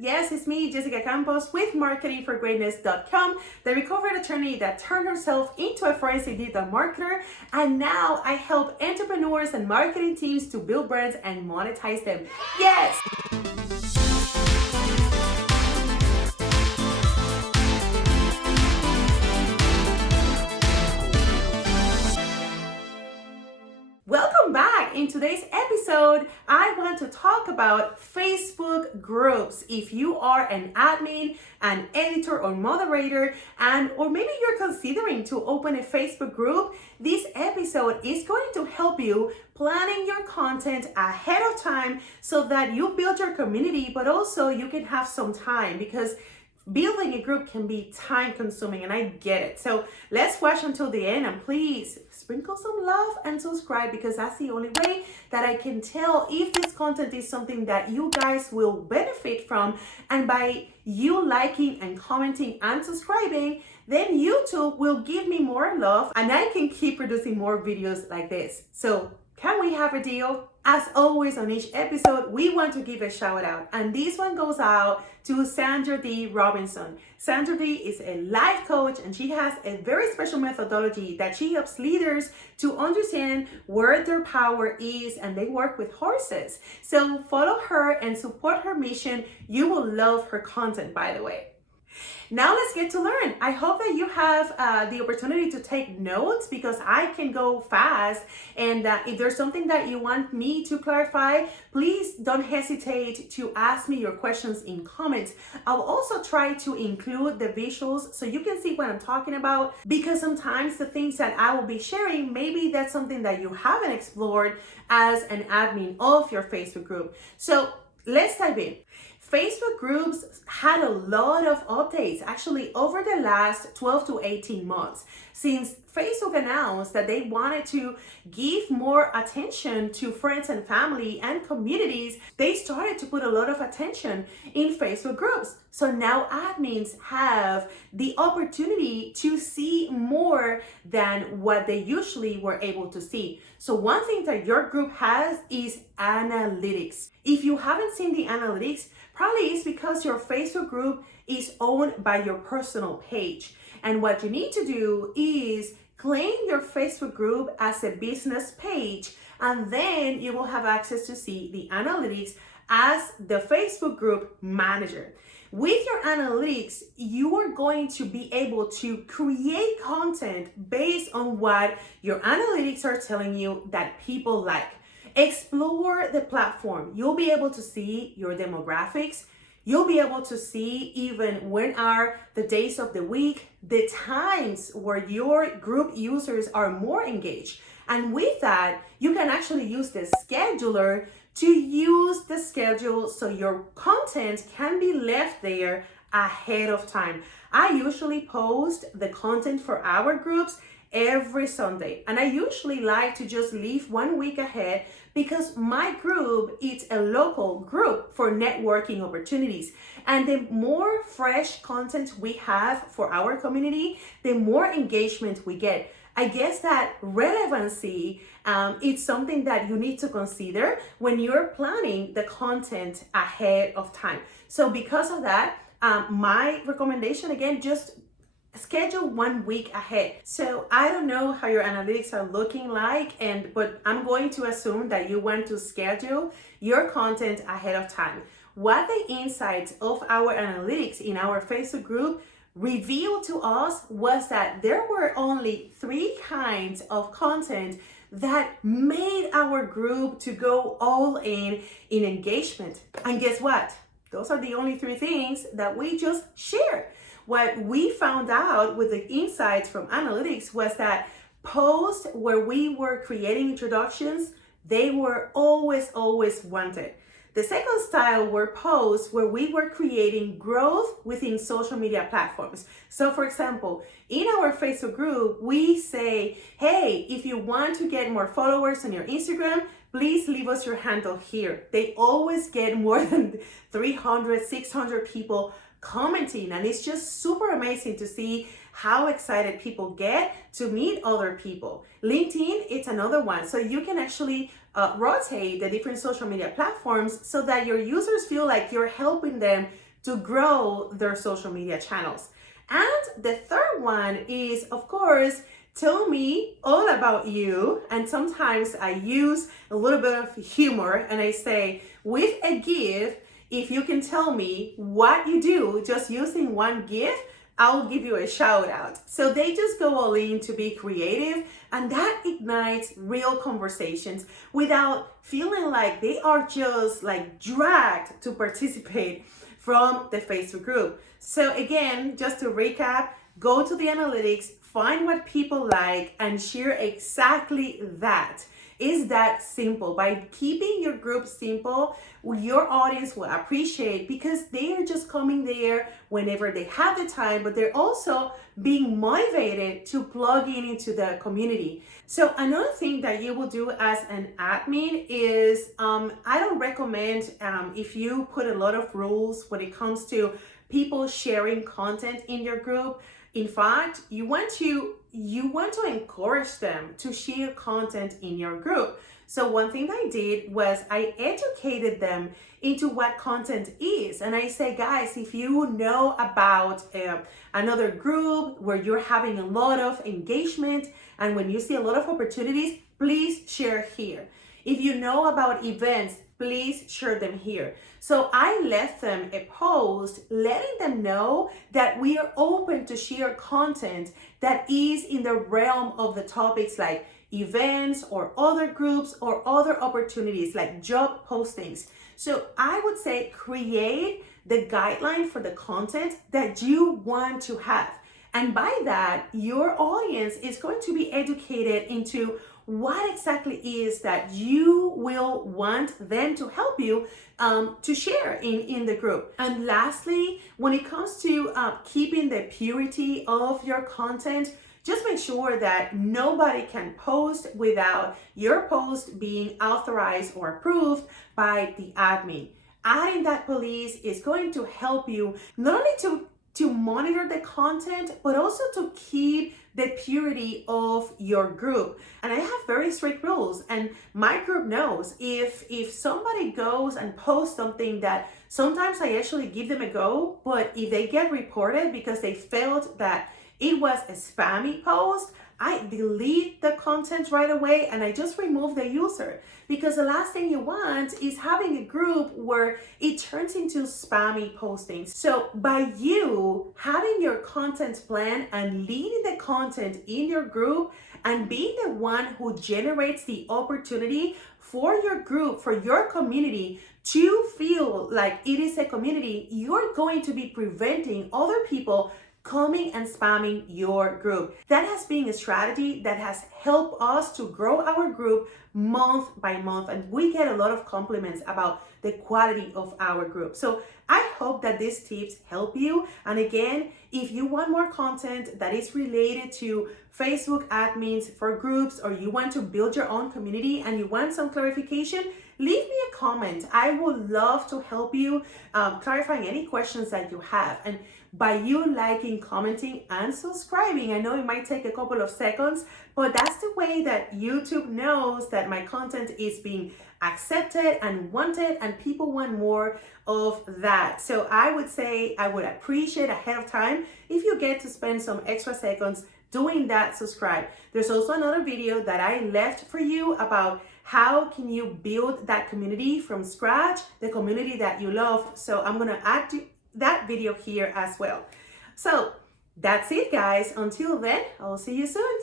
Yes, it's me, Jessica Campos with marketingforgreatness.com, the recovered attorney that turned herself into a forensic digital marketer, and now I help entrepreneurs and marketing teams to build brands and monetize them. Yes! Welcome back. In today's episode, I want to talk about Facebook groups. If you are an admin, an editor or moderator, or maybe you're considering to open a Facebook group, this episode is going to help you planning your content ahead of time so that you build your community, but also you can have some time, because building a group can be time consuming, and I get it. So let's watch until the end, and please sprinkle some love and subscribe, because that's the only way that I can tell if this content is something that you guys will benefit from. And by you liking and commenting and subscribing, then YouTube will give me more love and I can keep producing more videos like this. So can we have a deal? As always, on each episode, we want to give a shout out. And this one goes out to Sandra D. Robinson. Sandra D. is a life coach, and she has a very special methodology that she helps leaders to understand where their power is, and they work with horses. So follow her and support her mission. You will love her content, by the way. Now let's get to learn. I hope that you have the opportunity to take notes, because I can go fast. And if there's something that you want me to clarify, please don't hesitate to ask me your questions in comments. I'll also try to include the visuals so you can see what I'm talking about, because sometimes the things that I will be sharing, maybe that's something that you haven't explored as an admin of your Facebook group. So let's dive in. Facebook groups had a lot of updates actually over the last 12 to 18 months, since Facebook announced that they wanted to give more attention to friends and family and communities. They started to put a lot of attention in Facebook groups. So now admins have the opportunity to see more than what they usually were able to see. So one thing that your group has is analytics. If you haven't seen the analytics, probably it's because your Facebook group is owned by your personal page. And what you need to do is claim your Facebook group as a business page, and then you will have access to see the analytics as the Facebook group manager. With your analytics, you are going to be able to create content based on what your analytics are telling you that people like. Explore the platform. You'll be able to see your demographics. You'll be able to see even when are the days of the week, the times where your group users are more engaged. And with that, you can actually use the scheduler to use the schedule so your content can be left there ahead of time. I usually post the content for our groups every Sunday, and I usually like to just leave 1 week ahead, because my group is a local group for networking opportunities, and the more fresh content we have for our community, the more engagement we get. I guess that relevancy it's something that you need to consider when you're planning the content ahead of time. So because of that, my recommendation, again, just schedule 1 week ahead. So I don't know how your analytics are looking like, but I'm going to assume that you want to schedule your content ahead of time. What the insights of our analytics in our Facebook group revealed to us was that there were only 3 kinds of content that made our group to go all in engagement. And guess what? Those are the only 3 things that we just shared. What we found out with the insights from analytics was that posts where we were creating introductions, they were always wanted. The second style were posts where we were creating growth within social media platforms. So for example, in our Facebook group, we say, hey, if you want to get more followers on your Instagram, please leave us your handle here. They always get more than 300, 600 people commenting, and it's just super amazing to see how excited people get to meet other people. LinkedIn, it's another one. So you can actually rotate the different social media platforms so that your users feel like you're helping them to grow their social media channels. And the third one is, of course, tell me all about you. And sometimes I use a little bit of humor and I say, with a GIF, if you can tell me what you do just using one GIF, I'll give you a shout out. So they just go all in to be creative, and that ignites real conversations without feeling like they are just like dragged to participate from the Facebook group. So again, just to recap, go to the analytics, find what people like, and share exactly that. Is that simple? By keeping your group simple, your audience will appreciate, because they are just coming there whenever they have the time, but they're also being motivated to plug into the community. So another thing that you will do as an admin is, I don't recommend if you put a lot of rules when it comes to people sharing content in your group. In fact, you want to encourage them to share content in your group. So one thing I did was I educated them into what content is. And I say, guys, if you know about another group where you're having a lot of engagement and when you see a lot of opportunities, please share here. If you know about events, please share them here. So I left them a post letting them know that we are open to share content that is in the realm of the topics like events or other groups or other opportunities like job postings. So I would say create the guideline for the content that you want to have. And by that, your audience is going to be educated into what exactly is that you will want them to help you to share in the group. And lastly, when it comes to keeping the purity of your content, just make sure that nobody can post without your post being authorized or approved by the admin. Adding that police is going to help you not only to monitor the content, but also to keep the purity of your group. And I have very strict rules, and my group knows if somebody goes and posts something that sometimes I actually give them a go, but if they get reported because they felt that it was a spammy post, I delete the content right away and I just remove the user, because the last thing you want is having a group where it turns into spammy postings. So by you having your content plan and leading the content in your group and being the one who generates the opportunity for your group, for your community to feel like it is a community, you're going to be preventing other people coming and spamming your group. That has been a strategy that has helped us to grow our group month by month, and we get a lot of compliments about the quality of our group. So I hope that these tips help you. And again, if you want more content that is related to Facebook admins for groups, or you want to build your own community and you want some clarification, leave me a comment. I would love to help you clarifying any questions that you have. And by you liking, commenting, and subscribing, I know it might take a couple of seconds, but that's the way that YouTube knows that my content is being accepted and wanted, and people want more of that. So I would say I would appreciate ahead of time if you get to spend some extra seconds doing that subscribe. There's also another video that I left for you about how can you build that community from scratch, the community that you love. So I'm gonna add to that video here as well. So that's it, guys. Until then, I'll see you soon.